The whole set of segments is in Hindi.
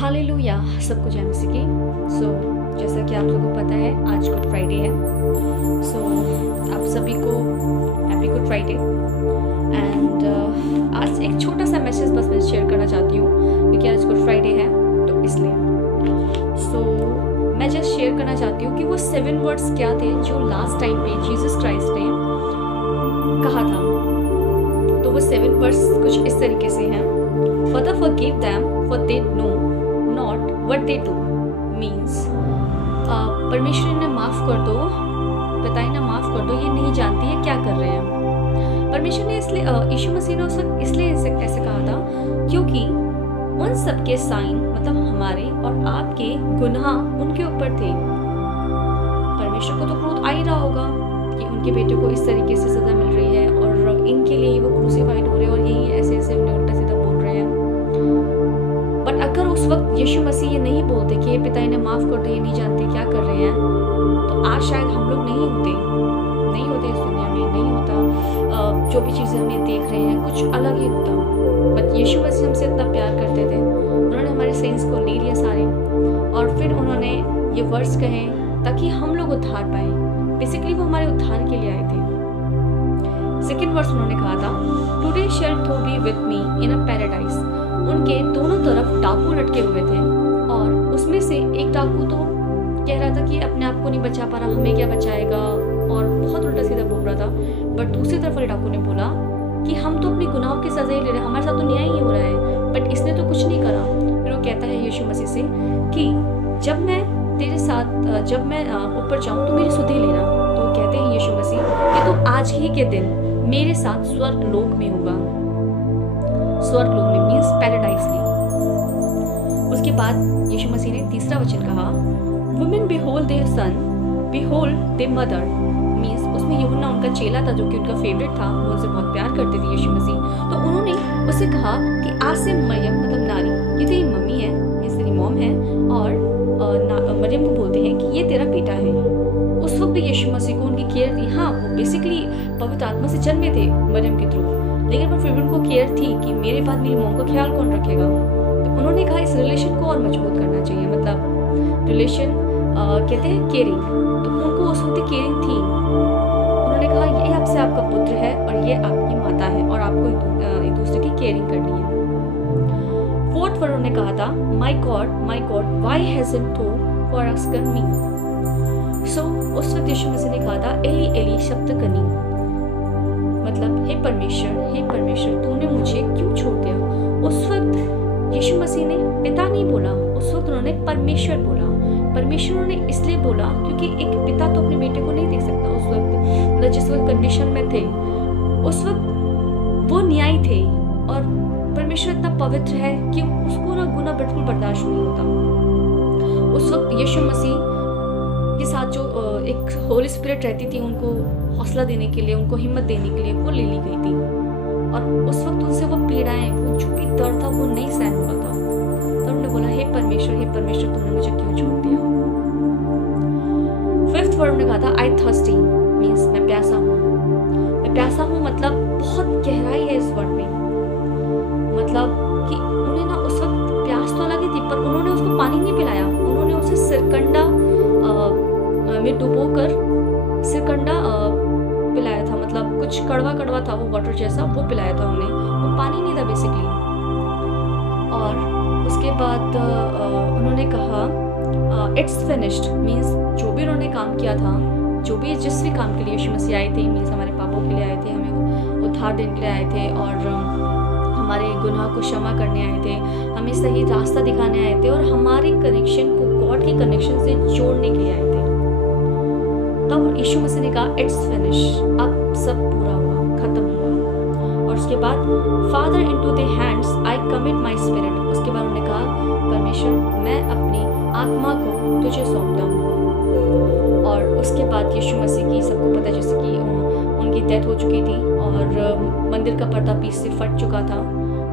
हालेलुया, सबको जय मसीह की। जैसा कि आप लोगों को पता है आज गुड फ्राइडे है। आप सभी को हैप्पी गुड फ्राइडे। एंड आज एक छोटा सा मैसेज बस मैं शेयर करना चाहती हूँ क्योंकि आज गुड फ्राइडे है, तो इसलिए मैं जस्ट शेयर करना चाहती हूँ कि वो 7 वर्ड्स क्या थे जो लास्ट टाइम पे जीसस क्राइस्ट ने कहा था। तो वो 7 वर्ड्स कुछ इस तरीके से हैं। Father forgive them for they know not what they do means परमेश्वर ने माफ़ कर दो, पिता ने माफ़ कर दो, ये नहीं जानती है क्या कर रहे हैं। परमेश्वर ने इसलिए यीशु मसीह ने उस वक्त इसलिए ऐसे कहा था क्योंकि उन सब के साइन मतलब हमारे और आपके गुनाह उनके ऊपर थे। परमेश्वर को तो क्रोध आ ही रहा होगा कि उनके बेटे को इस तरीके से सज़ा मिल रही है और इनके लिए वो क्रूसीफाइड हो रहे हैं और यही ऐसे ऐसे उन्हें उल्टा सीधा बोल रहे हैं। बट अगर उस वक्त यीशु मसीह ये नहीं बोलते कि ये पिता इन्हें माफ़ कर दो, ये नहीं जानते क्या कर रहे हैं, तो आज शायद हम लोग नहीं होते इस दुनिया में, नहीं होता जो भी चीज़ें हमें देख रहे हैं कुछ अलग ही होता। बट यीशु मसीह हमसे इतना प्यार करते थे, उन्होंने हमारे सेंस को ले लिया सारे और फिर उन्होंने ये वर्ड्स कहे ताकि हम लोग उद्धार पाए। बेसिकली वो हमारे उद्धार के लिए आए थे। सेकेंड वर्स उन्होंने कहा था टुडे शैल थू B with me in a paradise. उनके दोनों तरफ डाकू लटके हुए थे और उसमें से एक डाकू तो कह रहा था कि अपने आप को नहीं बचा पा रहा, हमें क्या बचाएगा, और बहुत उल्टा सीधा बोल रहा था। बट दूसरी तरफ वाले डाकू ने बोला कि हम तो अपने गुनाहों की सजा ही ले रहे हैं, हमारे साथ तो न्याय ही हो रहा है, बट इसने तो कुछ नहीं करा। फिर वो कहता है यीशु मसीह से कि जब मैं तेरे साथ जब मैं ऊपर जाऊँ तो मेरी सुधि लेना। तो कहते हैं यीशु मसीह कि तो आज ही के दिन मेरे साथ स्वर्ग लोक में होगा। स्वर्ग लोक में मीन्स पैराडाइज में। उसके बाद यीशु मसीह ने तीसरा वचन कहा women behold their son behold their mother means उसमें यूहन्ना उनका चेला था जो कि उनका फेवरेट था, वो उनसे बहुत प्यार करते थे यीशु मसीह। तो उन्होंने उससे कहा कि आज से मरियम मतलब नारी ये तेरी मम्मी है, ये तेरी मॉम है, और मरियम को बोलते हैं कि ये तेरा बेटा है। उस वक्त भी यीशु मसीह को उनकी केयर थी। हाँ, वो बेसिकली पवित्र आत्मा से जन्मे थे मरियम के थ्रू, लेकिन फिर भी उनको केयर थी कि मेरे बाद मेरी मॉम का ख्याल कौन रखेगा। तो उन्होंने कहा इस रिलेशन को और मजबूत करना चाहिए, मतलब रिलेशन कहते हैं केयरिंग, तो उनको उस वक्त केयरिंग थी। उन्होंने कहा ये आपसे आपका पुत्र है और ये आपकी माता है और आपको एक दूसरे की केयरिंग करनी है। फोर्थ वर्ड उन्होंने कहा था माई गॉड वाई हैजंट यू फॉरसगन मी। उस वक्त यीशु मसीह ने कहा था एली एली शब्दकनी, मतलब हे परमेश्वर तूने मुझे क्यों छोड़ दिया। उस वक्त यीशु मसीह ने पिता नहीं बोला, उस वक्त उन्होंने परमेश्वर बोला। परमेश्वर उन्होंने इसलिए बोला क्योंकि एक पिता तो अपने बेटे को नहीं देख सकता उस वक्त, मतलब जिस वक्त कंडीशन में थे उस वक्त वो न्यायी थे और परमेश्वर इतना पवित्र है कि उसको ना गुनाह बिल्कुल बर्दाश्त नहीं होता। उस वक्त यीशु मसीह के साथ जो एक होली स्पिरिट रहती थी उनको हौसला देने के लिए, उनको हिम्मत देने के लिए वो ले ली गई थी और उस वक्त उनसे वो पीड़ाएं, वो जो भी दर्द था वो नहीं सहन हुआ था। तो उन्होंने बोला हे परमेश्वर तुमने मुझे क्यों छोड़ दिया। फिफ्थ वर्ड ने कहा था आई थर्स्टी मीन्स मैं प्यासा हूँ, मतलब बहुत गहराई है इस वर्ड में, मतलब कि उन्हें ना उस वक्त प्यास तो लगी थी पर उन्होंने उसको पानी नहीं पिलाया, उन्होंने उसे सिरकंडा में डुबोकर सिरकंडा पिलाया था, मतलब कुछ कड़वा था वो वाटर जैसा, वो पिलाया था उन्हें, वो पानी नहीं था बेसिकली। और उसके बाद उन्होंने कहा इट्स फिनिश्ड मीन्स जो भी उन्होंने काम किया था, जो भी जिस भी काम के लिए यीशु मसीह आए थे मीन्स हमारे पापों के लिए आए थे, हमें उद्धार देने के लिए आए थे और हमारे गुनाह को क्षमा करने आए थे, हमें सही रास्ता दिखाने आए थे और हमारे कनेक्शन को गॉड के कनेक्शन से जोड़ने के लिए आए थे। तब यीशु मसीह ने कहा इट्स फिनिश, अब सब पूरा हुआ, खत्म हुआ। और उसके बाद father into the hands I commit my spirit. उसके बाद उन्होंने कहा परमेश्वर मैं अपनी आत्मा को तुझे सौंपता हूँ। और उसके बाद यीशु मसीह की सबको पता है जैसे कि उनकी डेथ हो चुकी थी और मंदिर का पर्दा पीछे से फट चुका था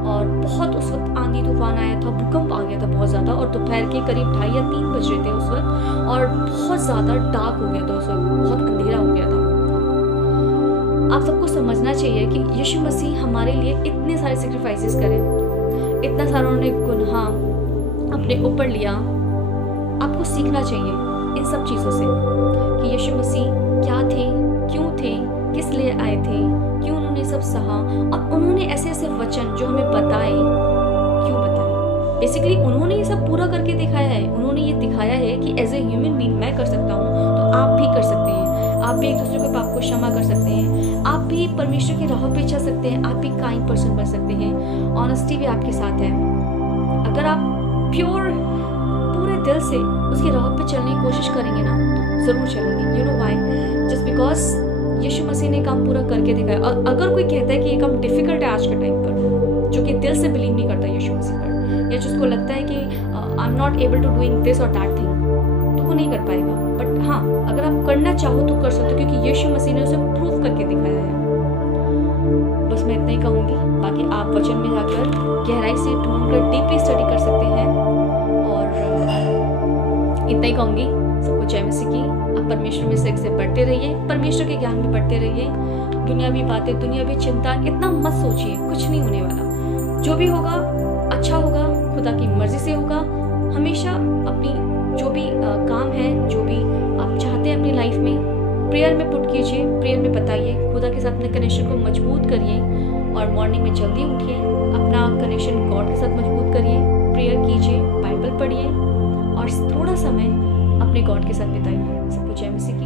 और बहुत उस वक्त आंधी तूफान आया था, भूकंप आ गया था बहुत ज़्यादा और दोपहर के करीब 2:30 या 3 बज रहे थे उस वक्त और बहुत ज़्यादा डार्क हो गया था उस वक्त, बहुत अंधेरा हो गया था। आप सबको समझना चाहिए कि यीशु मसीह हमारे लिए इतने सारे सेक्रीफाइसेस करें, इतना सारा उन्होंने गुनाह अपने ऊपर लिया। आपको सीखना चाहिए इन सब चीज़ों से कि यीशु मसीह क्या थे, क्यों थे, किस लिए आए थे, क्यों उन्होंने सब सहा, और उन्होंने ऐसे ऐसे वचन जो हमें बताए, क्यों बताए। बेसिकली उन्होंने ये सब पूरा करके दिखाया है। उन्होंने ये दिखाया है कि एज ए ह्यूमन बीइंग मैं कर सकता हूँ तो आप भी कर सकते हैं। आप भी एक दूसरे के पाप को क्षमा कर सकते हैं, आप भी परमेश्वर की राह पे चल सकते हैं, आप भी काइंड पर्सन बन सकते हैं। ऑनेस्टी भी आपके साथ है। अगर आप प्योर पूरे दिल से उसकी राह पे चलने की कोशिश करेंगे ना तो ज़रूर चलेंगे। You know why? Just because यीशु मसीह ने काम पूरा करके दिखाया। और अगर कोई कहता है कि ये काम डिफिकल्ट है आज के टाइम पर, जो कि दिल से बिलीव नहीं करता यीशु मसीह पर, या जिसको लगता है कि I am not able to doing this और दैट थिंग, तो वो नहीं कर पाएगा। बट हाँ, अगर आप करना चाहो तो कर सकते हो, क्योंकि यीशु मसीह ने उसे प्रूव करके दिखाया है। बस मैं इतना ही कहूँगी। बाकी आप वचन में जाकर गहराई से ढूंढ कर डीपली स्टडी कर सकते हैं। और इतना ही कहूँगी। सबको जय मसीह की। आप परमेश्वर में से बढ़ते रहिए, परमेश्वर के ज्ञान में बढ़ते रहिए। दुनियावी बातें, दुनियावी चिंता इतना मत सोचिए, कुछ नहीं होने वाला। जो भी होगा अच्छा होगा, खुदा की मर्जी से होगा। हमेशा अपनी जो भी काम है, जो भी आप चाहते हैं अपनी लाइफ में, प्रेयर में पुट कीजिए, प्रेयर में बताइए, खुदा के साथ अपने कनेक्शन को मजबूत करिए। और मॉर्निंग में जल्दी उठिए, अपना कनेक्शन गॉड के साथ मजबूत करिए, प्रेयर कीजिए, बाइबल पढ़िए और थोड़ा समय अपने गॉड के साथ बिताइए। सबको जय मसीह।